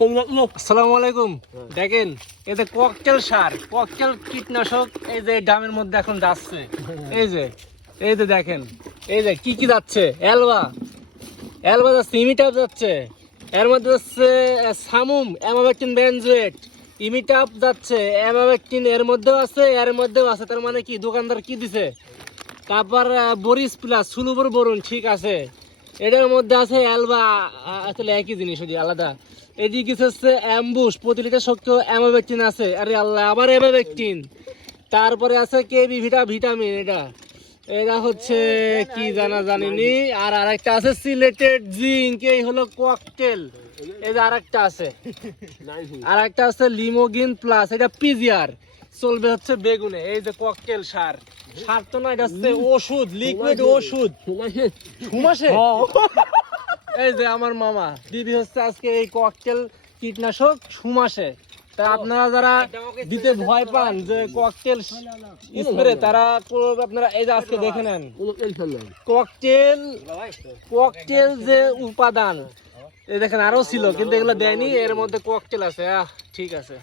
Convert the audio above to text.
আসসালামু আলাইকুম। দেখেন এতে ককটেল সার, ককটেল কীটনাশক এই যে ড্রামের মধ্যে এখন যাচ্ছে। এই যে দেখেন, এই যে কি কি যাচ্ছে, অ্যালবা যাচ্ছে, ইমিটাপ যাচ্ছে, এর মধ্যে যাচ্ছে সামুম, অ্যামাবেক্টিন বেনজোয়েট, ইমিটাপ যাচ্ছে, অ্যামাবেক্টিন এর মধ্যেও আছে, এর মধ্যেও আছে। তার মানে কি দোকানদার কি দিছে? তারপর বরিস প্লাস সুলুবর বরুন, ঠিক আছে। এটার মধ্যে আছে অ্যালবা, আসলে একই জিনিস, ওই আলাদা। এদিকে কিছু হচ্ছে অ্যাম্বুশ, প্রতি লিটার শক্ত অ্যামাবেক্টিন আছে। আরে আল্লাহ, আবার অ্যামাবেক্টিন। তারপরে আছে কেবি ভিটামিন, এটা হচ্ছে কি জানিনি। আর আরেকটা আছে সিলেটেড জিঙ্ক, এই হলো ককটেল। এই যে আরেকটা আছে, আরেকটা আছে লিমোগিন প্লাস, এটা পিজিআর চলবে হচ্ছে বেগুনে। এই যে ককটেল সার, সার তো না, এটা হচ্ছে ওষুধ, লিকুইড ওষুধ। সুমাসে এই যে আমার মামা দিদি হচ্ছে আজকে এই ককটেল কীটনাশক সুমাসে। তা আপনারা যারা দিতে ভয় পান যে ককটেল স্প্রে, তারা আপনারা এই যে আজকে দেখে নেন ককটেল যে উপাদান। এই দেখেন আরো ছিল কিন্তু এগুলো দেয়নি, এর মধ্যে ককটেল আছে। ঠিক আছে।